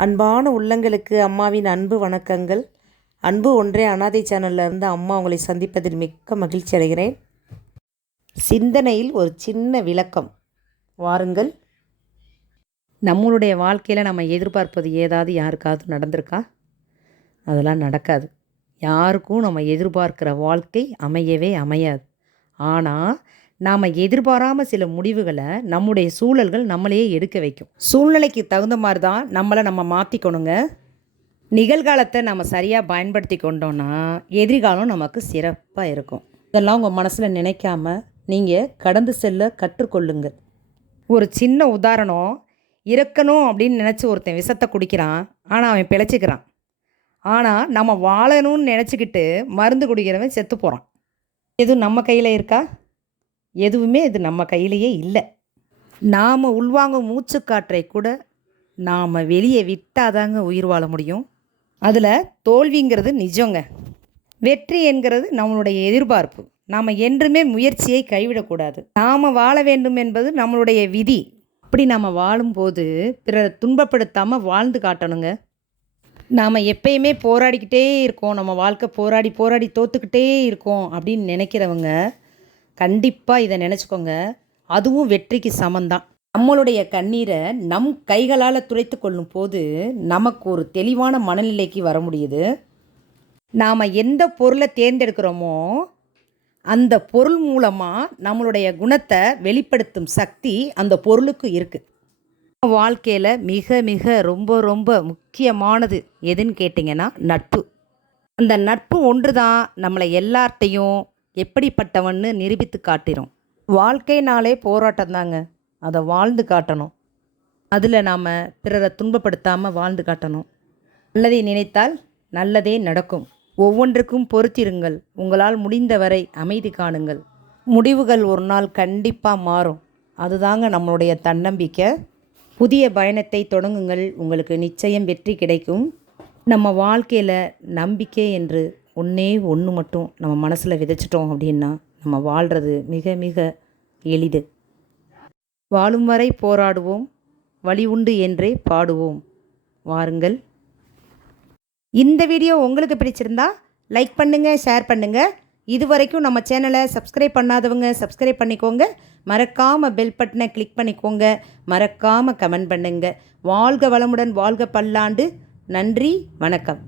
அன்பான உள்ளங்களுக்கு அம்மாவின் அன்பு வணக்கங்கள். அன்பு ஒன்றே அனாதை சேனல்ல இருந்து அம்மா உங்களை சந்திப்பதில் மிக்க மகிழ்ச்சி அடைகிறேன். சிந்தனையில் ஒரு சின்ன விளக்கம். வாருங்கள். நம்மளுடைய வாழ்க்கையில் நம்ம எதிர்பார்ப்பது ஏதாவது யாருக்காவது நடந்திருக்கா? அதெல்லாம் நடக்காது. யாருக்கும் நம்ம எதிர்பார்க்கிற வாழ்க்கை அமையவே அமையாது. ஆனால் நாம் எதிர்பாராமல் சில முடிவுகளை நம்முடைய சூழல்கள் நம்மளையே எடுக்க வைக்கும். சூழ்நிலைக்கு தகுந்த மாதிரி தான் நம்மளை நம்ம மாற்றிக்கணுங்க நிகழ்காலத்தை நம்ம சரியாக பயன்படுத்தி கொண்டோன்னா எதிர்காலம் நமக்கு சிறப்பாக இருக்கும். இதெல்லாம் உங்கள் மனசில் நினைக்காம நீங்கள் கடந்து செல்ல கற்றுக்கொள்ளுங்கள். ஒரு சின்ன உதாரணம் இறக்கணும் அப்படின்னு நினச்சி ஒருத்தன் விஷத்தை குடிக்கிறான் ஆனால் அவன் பிழைச்சிக்கிறான். ஆனால் நம்ம வாழணும்னு நினச்சிக்கிட்டு மருந்து குடிக்கிறவன் செத்து போகிறான் எதுவும் நம்ம கையில் இருக்கா? எதுவுமே இது நம்ம கையிலேயே இல்லை. நாம் உள்வாங்கும் மூச்சுக்காற்றை கூட நாம் வெளியே விட்டாதாங்க உயிர் வாழ முடியும். அதில் தோல்விங்கிறது நிஜங்க. வெற்றி என்கிறது நம்மளுடைய எதிர்பார்ப்பு. நாம் என்றுமே முயற்சியை கைவிடக்கூடாது. நாம் வாழ வேண்டும் என்பது நம்மளுடைய விதி. அப்படி நாம் வாழும்போது பிறரை துன்பப்படுத்தாமல் வாழ்ந்து காட்டணுங்க. நாம் எப்பயுமே போராடிக்கிட்டே இருக்கோம். நம்ம வாழ்க்கை போராடி போராடி தோத்துக்கிட்டே இருக்கோம் அப்படின்னு நினைக்கிறவங்க கண்டிப்பாக இதை நினச்சிக்கோங்க. அதுவும் வெற்றிக்கு சமந்தான் நம்மளுடைய கண்ணீரை நம் கைகளால் துடைத்து கொள்ளும் போது நமக்கு ஒரு தெளிவான மனநிலைக்கு வர முடியுது. நாம் எந்த பொருளை தேர்ந்தெடுக்கிறோமோ அந்த பொருள் மூலமாக நம்மளுடைய குணத்தை வெளிப்படுத்தும் சக்தி அந்த பொருளுக்கு இருக்குது வாழ்க்கையில் மிக மிக ரொம்ப ரொம்ப முக்கியமானது எதுன்னு கேட்டிங்கன்னா நட்பு. அந்த நட்பு ஒன்று தான் நம்மளை எல்லார்ட்டையும் எப்படிப்பட்டவன்னு நிரூபித்து காட்டிடும் வாழ்க்கைனாலே போராட்டம் தாங்க. அதை வாழ்ந்து காட்டணும். அதில் நாம் பிறரை துன்பப்படுத்தாமல் வாழ்ந்து காட்டணும். நல்லதை நினைத்தால் நல்லதே நடக்கும். ஒவ்வொன்றுக்கும் பொறுத்திருங்கள். உங்களால் முடிந்தவரை அமைதி காணுங்கள். முடிவுகள் ஒரு நாள் கண்டிப்பாக மாறும். அதுதாங்க நம்மளுடைய தன்னம்பிக்கை. புதிய பயணத்தை தொடங்குங்கள். உங்களுக்கு நிச்சயம் வெற்றி கிடைக்கும். நம்ம வாழ்க்கையில் நம்பிக்கை என்று ஒன்றே ஒன்று மட்டும் நம்ம மனசில் விதைச்சிட்டோம் அப்படின்னா நம்ம வாழ்கிறது மிக மிக எளிது. வாழும் வரை போராடுவோம் வழி உண்டு என்றே பாடுவோம். வாருங்கள். இந்த வீடியோ உங்களுக்கு பிடிச்சிருந்தா லைக் பண்ணுங்கள் ஷேர் பண்ணுங்கள் இது வரைக்கும் நம்ம சேனலை சப்ஸ்கிரைப் பண்ணாதவங்க சப்ஸ்கிரைப் பண்ணிக்கோங்க. மறக்காமல் பெல் பட்டனை கிளிக் பண்ணிக்கோங்க. மறக்காமல் கமெண்ட் பண்ணுங்கள் வாழ்க வளமுடன் வாழ்க பல்லாண்டு. நன்றி வணக்கம்.